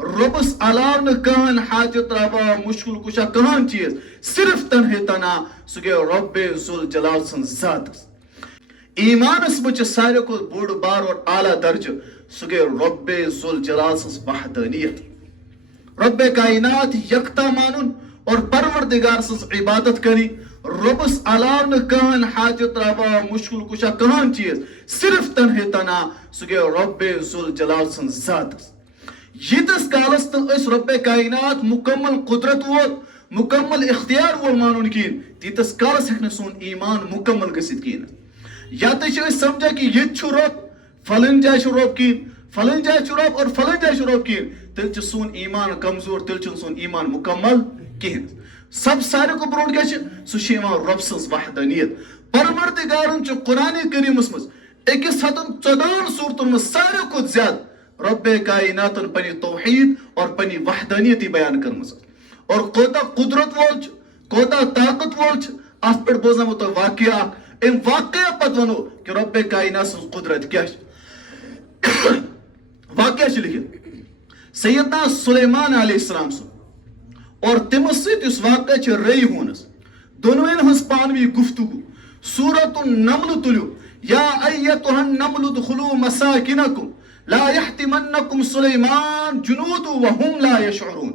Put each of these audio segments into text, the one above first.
ربس علاوہ کہان حاجت روا مشکل کشا کہان چیز صرف تنہے تنا سہ گئے رب ذل جلال سن ذات ایمانس مجھ سارے کو بوڑ بار اور اعلیٰ درجہ سہ گئے رب ذل جلال سن وحدانیت رب کائنات یکتا مانن اور پروردگار سن عبادت کریں ربس علاوہ کہان حاجت روا مشکل کشا کہان چیز صرف تنہے تنا سہ گئے رب ذل جلال سن ذات یتس کالس تو اس رب کائنات مکمل قدرت وول مکمل اختیار وول مانن کین تیتس کالس ہیکہ سون ایمان مکمل گژھت کین یا تو سمجھا کہ یہ رب فلن جائے رب کین فلن جائے رب اور فلن جائے رب کین تیل سون ایمان کمزور تیل سون ایمان مکمل کہین سب سارے کو برونٹ کیا سہ رب سن وحدانیت پروردگارن قرآن کریمس مز 114 صورتن مز سارے کھت زیادہ رب کائنات پنی توحید اور پنی وحدانیتی بیان کرمز اور کوتا قدرت وول کوتا طاقت وول ات پہ بوزنو تو واقعہ ام واقعہ پتہ ونو کہ رب کائنات سن قدرت کیا واقعہ لکھت سیدنا سلیمان علیہ السلام سن اور تمس ست واقعہ رئی ہونس دونوین ہز پانوی گفتگو سورۃ النمل تلیو یا ایتها النمل ادخلوا مساکنکم لا يحتمنكم سلیمان جنود وهم لا يشعرون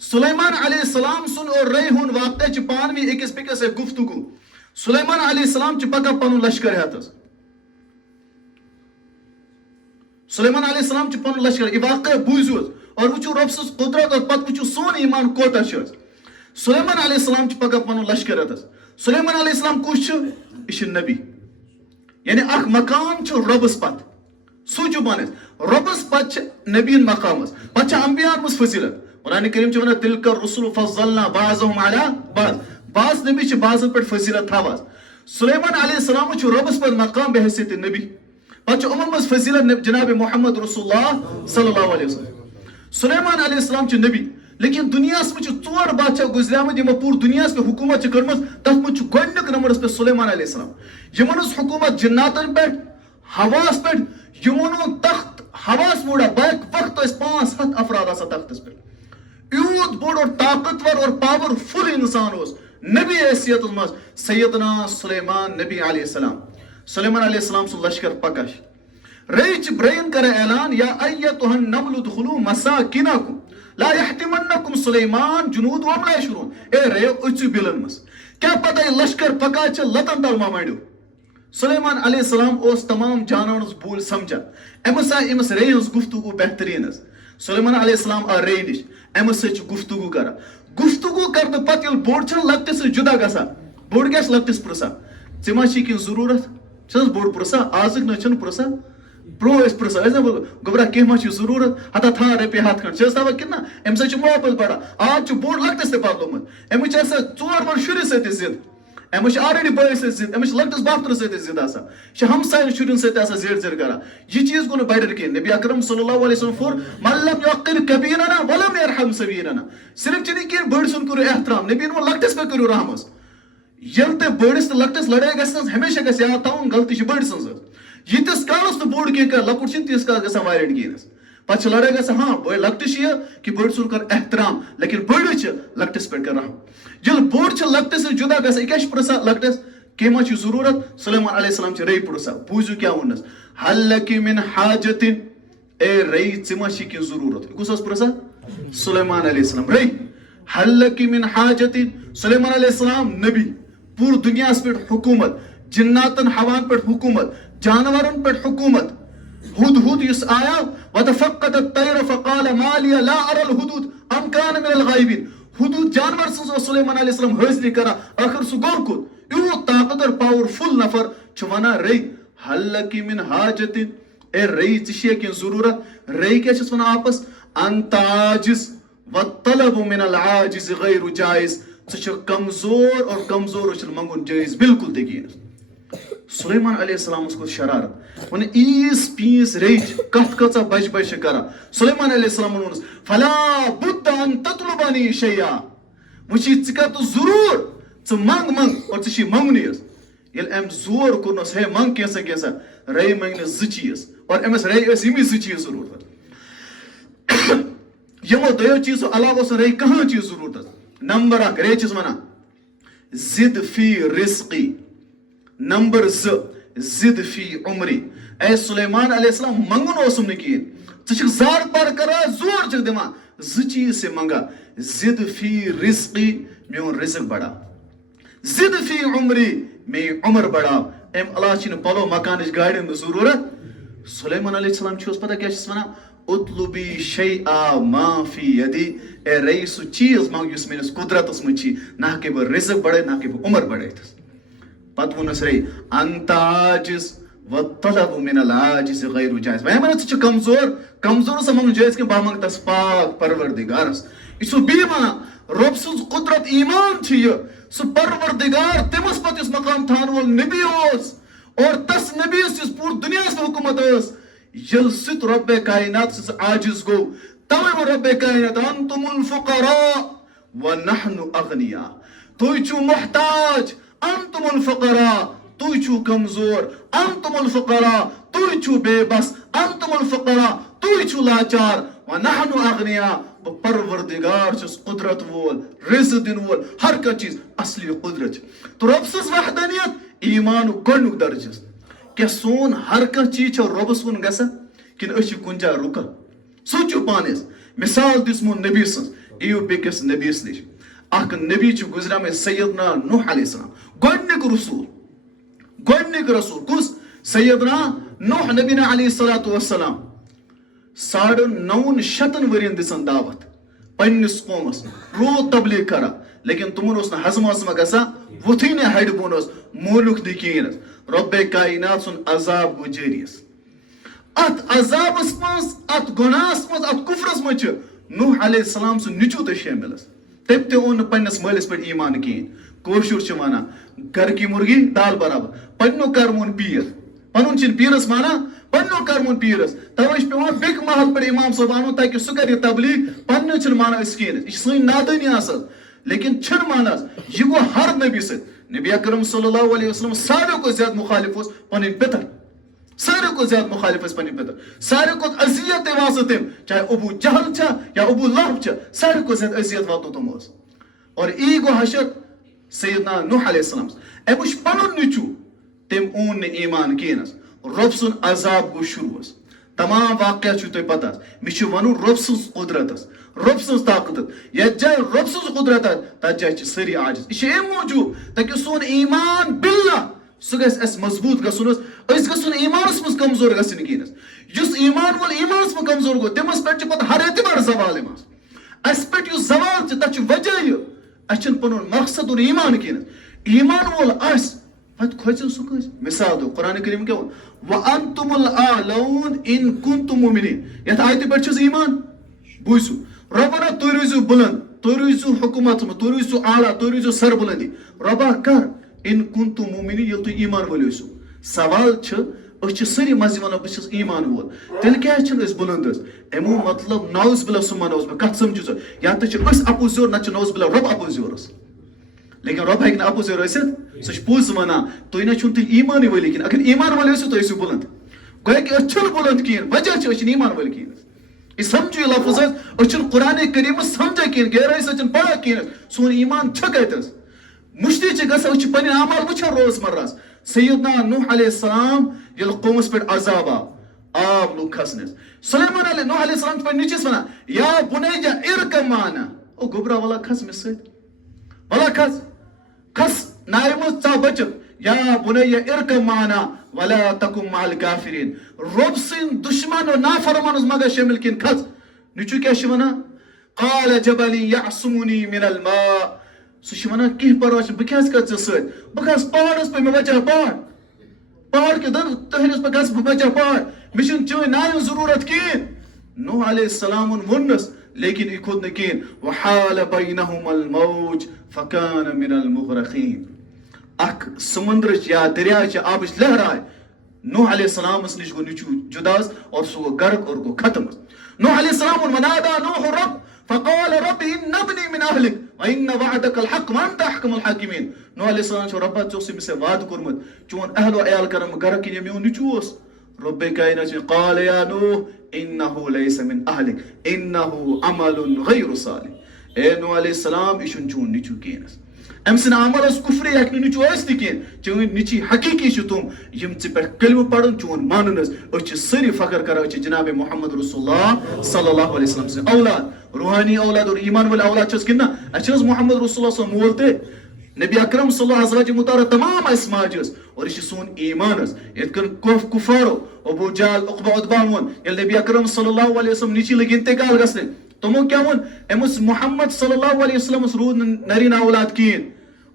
سلیمان علیہ السلام سن اور رئی ہون واقع پانوی اکس پکس گفتگو سلیمان علیہ السلام پکا پن لشکر ہاتس سلیمان علیہ السلام پن لشکر یہ واقع بوزو اور وچو رب سز قدرت اور پت وچو سون ایمان کوتا سلیمان علیہ السلام پکا پن لشکر ہاتس سلیمان علیہ السلام کس یہ نبی یعنی اخ مقام ربس پت سوچو بانس ربس پچ نبیین مقامس پچ انبیاء مس فضیلت قرآن کریم چھ ونان تلک الرسل فضلنا بعضهم على بعض نبی چھ بعض پر فضیلت تھاواز سلیمان علیہ السلام چھ ربس پر مقام بحیثیت نبی پچ عموم مس فضیلت جناب محمد رسول اللہ صلی اللہ علیہ وسلم سلیمان علیہ السلام چھ نبی لیکن دنیا مجھ ژور بادشاہ گزریمت یم پور دنیا پہ حکومت کرم تر مجھ گۄڈنیُک نمبرس پہ سلیمان علیہ السلام یمن حکومت جناتن پہ ہواس پہ یمن تخت ہواس موڑا بیک وقت 500 افراد آسا تختس پہ یوت بوڑ اور طاقتور اور پاور فل انسان اس نبی حیثیت مز سیدنا سلیمان نبی علیہ السلام سلیمان علیہ السلام سن لشکر پکش ریچ برین کر اعلان یا ایتها النمل ادخلوا مساکنکم لا يحتمنكم سلیمان جنود وهم لا يشعرون اے ریو اچو بلن مس کیا پتہ یہ لشکر پکا چھ لتن تل ما مانڈو سلیمان علیہ السلام اس تمام جانورن بول سمجھا امس آئی امس رئی ہز گفتگو بہترین سلیمان علیہ السلام آ رئی نش امس سی گفتگو کر گفتگو کر تو پتہ یل بوڑ چھ لکٹس جدا گسا بوڑ کیا لکٹس پرسا ژے ما چھی کینٛہہ ضروٗرت چھس بوڑ پرسا آزک نہ چھن پرسا برو اس پرسا گوبرا کینٛہہ ما چھی ضروٗرت ہتا تھا رۄپیہِ ہتھ کھنڈ چھس تھاوان کِنہٕ نہ امہِ سۭتۍ چھُ محبت بڑان آز چھُ بوڑ لکٹس تہِ بدلومُت أمِس چھِ آسان 4 ور شُرِس سۭتۍ تہِ ضد امس آلریڈی بٲیس سۭتۍ ضد امس لکٹس بہتر سۭتۍ ضد آسان یہ ہمساین شرین سۭتۍ آسان زیر زیر کران یہ چیز گو بڑر کہیں نبی اکرم صلی اللہ علیہ وسلم فور من لم یوقر کبیرنا ولم یرحم صغیرنا صرف چھ کہ بڑ سن کرو احترام نبی وہ لکٹس پہ کرو رحمس یل تے بڑس تو لکٹس لڑائی گژھن ہمیشہ گژھِ یاد تھاوُن غلطی چھ بڑ سٕنٛز ییٖتِس کالس تو بوڑ کینٛہہ کر لکُٹ چھُنہٕ تیٖتِس کالس گژھان وایلنٹ کینٛہہ پتہ چھ لڑائی گژھان ہاں بڑ لکٹس چھ یہ کہ بڑ سن کر احترام لیکن بڑ چھ لکٹس پہ کر رحم یل بوڑ چھ لکٹس جدا گژھان یہ کیا چھ پرسان لکٹس کہ ما چھ ضرورت سلیمان علیہ السلام چھ رئی پرسا بوزو کیا ونس حل لک من حاجت اے رئی ژے ما چھ کی ضرورت کس اس پرسا سلیمان علیہ السلام رئی حل لک من حاجت سلیمان علیہ السلام نبی پور دنیا پہ حکومت جناتن ہوان پہ حکومت جانورن پہ حکومت ہد یس آیا وتفقد الطير فقال ما لي لا ارى الهدود ام كان من الغائبين حدود جانور سن سلیمان علیہ السلام حاضری کرا آخر سہ گور کت یوت طاقت اور پاور فل نفر چھ ونان رئی حل لک من حاجت اے رئی ژے کی ضرورت رئی کیا چھس ونان آپس انت عاجز والطلب من العاجز غیر جائز ژے چھ کمزور اور کمزور چھ منگن جائز بالکل تہ کینس سلیمان علیہ السلام اس کو شرارت ون ایس پیس ریچ کت کچا بج بج کرا سلیمان علیہ السلام ونس فلا بد ان تطلبنی شیئا وچی ژٕ کر تو ضرور ژٕ منگ منگ اور ژے چھی منگنی یل ام زور کورنس ہے منگ کیسا کیسا رئی منگنس 2 چیز اور امس رئی اس یمی 2 چیز ضرورت یمو دو چیزو علاوہ رہی کہاں چیز ضرورت نمبر 1 رے چیز ونا زد فی رزقی نمبر 2 زد فی عمری اے سلیمان علیہ السلام منگن اوسم نکین ژٕ زار پار کرا زور چھک دِوان 2 چیز سے منگا زد فی رزقی میون رزق بڑا زد فی عمری میں عمر بڑا ام اللہ چھن پلو مکانچ گاڑی ضرورت سلیمان علیہ السلام چھس پتہ کیا چھس ونان اطلبی شیئا ما فی یدی اے رئیس سو چیز مانگ یس میرس قدرتس من چھی نہ کہ بہ رزق بڑے نہ کہ بہ عمر بڑے پتہ ونس رہی انت عاجز والطلب من العاجز غیر جائز میں من چھ کمزور سے منگ جائز کہ با منگ تس پاک پروردگارس اسو بی مانا رب سز قدرت ایمان چھ یہ سو پروردگار تمس پت اس مقام تھان وول نبی اوس اور تس نبی اس پور دنیا سے حکومت اس یل ست رب کائنات سے عاجز گو تمام رب کائنات انتم الفقراء ونحن اغنیاء تو چھو محتاج انتم الفقراء تو چھو کمزور انتم الفقراء تو چھو بے بس انتم الفقراء تو چھو لاچار ونحن اغنیاء پروردگار چھس قدرت وول رزق دن وول ہر کا چیز اصلی قدرت تو رب سز وحدانیت ایمان گۄڈنیُک درجہ کہ سون ہر کا چیز چھو ربس کن گسا کن اچھ کن جا رکا سوچو پانس مثال دسمو نبی سنس ایو بیکس نبی نش اخ نبی چھ گزرا میں سیدنا نوح علیہ السلام گۄڈنیُک رسول کس سیدنا نوح نبی علیہ السلام 950 ورین دسن دعوت پنس قومس رو تبلیغ کرا لیکن تمن اس ہزم ہزم گسا وتھین ہڈ بون مولک دکین رب کائنات سن عذاب گو جریس ات عذابس مز ات گناہس مز ات کفرس مز نوح علیہ السلام سن نچو تہ شامل تم تہ اون پنس مالس پہ ایمان کہین کوشر چھ وانا گھر کی مرغی دال برابر پنو کرمون پیر پنن چھ پیرس مانا پنو کرمون پیرس توش پیوان بیک محل پہ امام صاحب انو تاکہ سہ کر تبلیغ پنو چھ مانا اس کین یہ سن نادانی آسل لیکن چھن مانا یہ گو ہر نبی سے نبی اکرم صلی اللہ علیہ وسلم سارے کو زیادہ مخالف اس پنن پتر سارے کو زیادہ مخالف اس پنن پتر سارے کو اذیت واسطے چاہے ابو جہل چھا یا ابو لہب چھا سارے کو زیادہ اذیت واتو تم اس اور ای گو حشر سیدنا نوح علیہ السلام امش پنن نچو تم اون ایمان کینس رب سن عذاب گو شروع اس تمام واقعہ چھو تو پتہ مش ونو رب سن قدرت رب سن طاقت یت جائے رب سن قدرت تت جائے سری عاجز یہ ام موجود تاکہ سون ایمان باللہ سہ گژھِ اس مضبوط گژھُن اس گژھُن ایمانس مز کمزور گژھن کینس یس ایمان وول ایمانس مز کمزور گو تمس پہ پتہ ہر اعتبار زوال یوان اس پہ یس زوال تت وجہ یہ اچھن پنن مقصد اور ایمان کینس ایمان وول آس پتہ کھوژِ سہ کٲنٛسہِ مثال دو قرآن کریم کیا وانتم الاعلون ان کنتم مؤمنین یتھ آیتہِ پٮ۪ٹھ چھُس ایمان بوٗزِو ربنا تُہۍ روٗزِو بلند تُہۍ روٗزِو حکومت تُہۍ روٗزِو اعلیٰ تُہۍ روٗزِو سربلندی ربا کر ان کنتم مؤمنین ییٚلہِ تُہۍ ایمان وٲلۍ ٲسِو سوال چھُ أسۍ چھِ سٲری مزٕ ونان بہٕ چھُس ایمان وول تیٚلہِ کیازِ چھِنہٕ أسۍ بلند حظ امیُک مطلب نعوذ باللہ سُہ منوس بہٕ کتھ سمجھو ژٕ یا تہِ چھِ أسۍ اپوزیور نتہٕ چھُ نعوذ باللہ رب اپوزیور لیکن رب ہیٚکہِ نہٕ اپوزیور ٲسِتھ سُہ چھُ پوٚز ونان تُہۍ نہ چھُو تیٚلہِ ایمانٕے وٲلی کِہیٖنۍ اگر ایمان وٲلۍ ٲسِو تُہۍ ٲسِو بلند گویا کہ أسۍ چھِنہٕ بلند کِہیٖنۍ وجہ چھُ أسۍ چھِنہٕ ایمان وٲلۍ کِہیٖنۍ یہ سمجھو یہ لفظ أسۍ چھِنہٕ قرآن کریم سمجھان کِہیٖنۍ گہرٲیی سۭتۍ چھِنہٕ پران کِہیٖنۍ سون ایمان چھُ کتٮ۪س مشتی چھِ گژھان أسۍ چھِ پنٕنۍ اعمال وٕچھان روزمرہس سیدنا نوح علیہ السلام ییٚلہِ قومس پٮ۪ٹھ عذاب آب لوگ کھسنس سلیمان علیہ نوح علیہ السلام چھِ پنٕنۍ نیٚچوِس ونان یا بُنَیَّ ارکب معنا او گوٚبرا ولا کھس مےٚ سۭتۍ ولا کھس نایہِ منٛز ژاو بٔچِتھ یا بُنَیَّ ارکب معنا ولا تکن مع الکافرین رب سٕنٛدۍ دشمن اور نافرمانس مگر شٲمِل کِنہٕ کھژ نیٚچوٗ کیٛاہ چھُ ونان قال جبلی یعصمنی من الماء سُہ چھُ ونان کینٛہہ پرواے چھُنہٕ بہٕ کیٛازِ کھژٕ ژےٚ سۭتۍ بہٕ کھسہٕ پہاڑس پٮ۪ٹھ مےٚ بچاو پہاڑ کہِ تٔہنِس پٮ۪ٹھ گژھٕ بہٕ بچاو پہاڑ مےٚ چھُنہٕ چٲنۍ نانہِ ہٕنٛز ضروٗرت کِہیٖنۍ نوح علیہ السلامن ووٚننس لیکن یہِ کھوٚت نہٕ کِہیٖنۍ وحال بینہما الموج فکان من المغرقین اکھ سمندرٕچ یا دریاچہِ آبٕچ لہر آے نوح علیہ السلامس نش گو نیٚچوٗ جدا اور سُہ گوٚو غرق اور گوٚو ختم نوح علیہ السلام ونادى نوح رب فقال رب ان ابني من اهلك وان وعدك الحق وانت احكم الحاكمين نوح علیہ السلام چھُ ربا ژےٚ اوسُے مےٚ سۭتۍ وعدٕ کوٚرمُت چون اہل و عیال کرن بہٕ غرق کِنہٕ میون نیٚچوٗ اوس رب کائنات قال یا نوح انه ليس من اهلك انه عمل غیر صالح. اے نوح علیہ السلام یہ چون نچو کینس ام سن عمل اس کفر یک نچو اس تکین چون نچی حقیقی چھ تم یم ژ پہ کلمہ پڑھن چون ماننس اچ سری فخر کرا اچ جناب محمد رسول اللہ صلی اللہ علیہ وسلم سے اولاد روحانی اولاد اور ایمان وال اولاد چس کنا اچ محمد رسول اللہ صلی اللہ علیہ وسلم نبی اکرم صلی اللہ علیہ وسلم مطار تمام اسماجس اور یہ سون ایمانس یتکن کفارو ابو جال عقبہ عتبان ون یل نبی اکرم صلی اللہ علیہ وسلم نیچی لگی انتقال گسنے تمو کیا ون امس محمد صلی اللہ علیہ وسلم رود نرین اولاد کین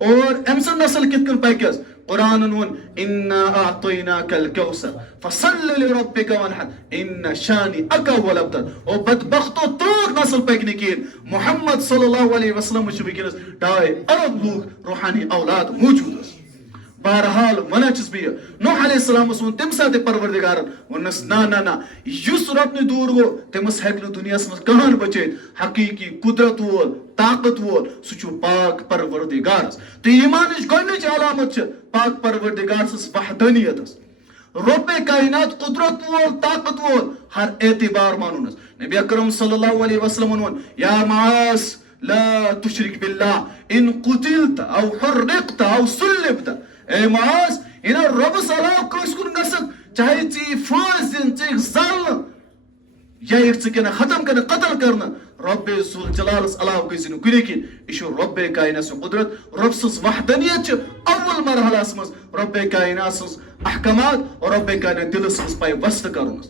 اور امس نسل کتکن پکس قرآن ون انا اعطیناک الکوثر فصل لربک وانحر ان شانئک هو الابتر او بدبختو توک نسل پکنی کین محمد صلی اللہ علیہ وسلم چھ وکنس 2.5 ارب لوگ روحانی اولاد موجود اس. بہرحال ونان چھس بہ نوح علیہ السلام ون تم سات پروردگارن ونس نا یس رب نہ دور گو تمس ہیک نہ دنیا مز کہان بچت حقیقی قدرت وول طاقت وول سہ پاک پروردگارس تو ایمانچ گۄڈنِچ علامت چھ پاک پروردگار سس وحدانیت رب کائنات قدرت وول طاقت وول ہر اعتبار مانونس. نبی اکرم صلی اللہ علیہ وسلم ون یا معاذ لا تشرک باللہ ان قتلت او حرقت او سلبت. اے معاذ انہا رب صلاح کس کن گسک چاہے چی فانس دن چی زالن یا ایک چکن ختم کرنا قتل کرنا رب ذل جلالس علاو گزینو کنیکن اشو رب کائنات سن قدرت رب سنس وحدانیت چھ اول مرحلہ مز رب کائنات سنس احکامات اور رب کائنات دل سنس پائی وسط کرنس.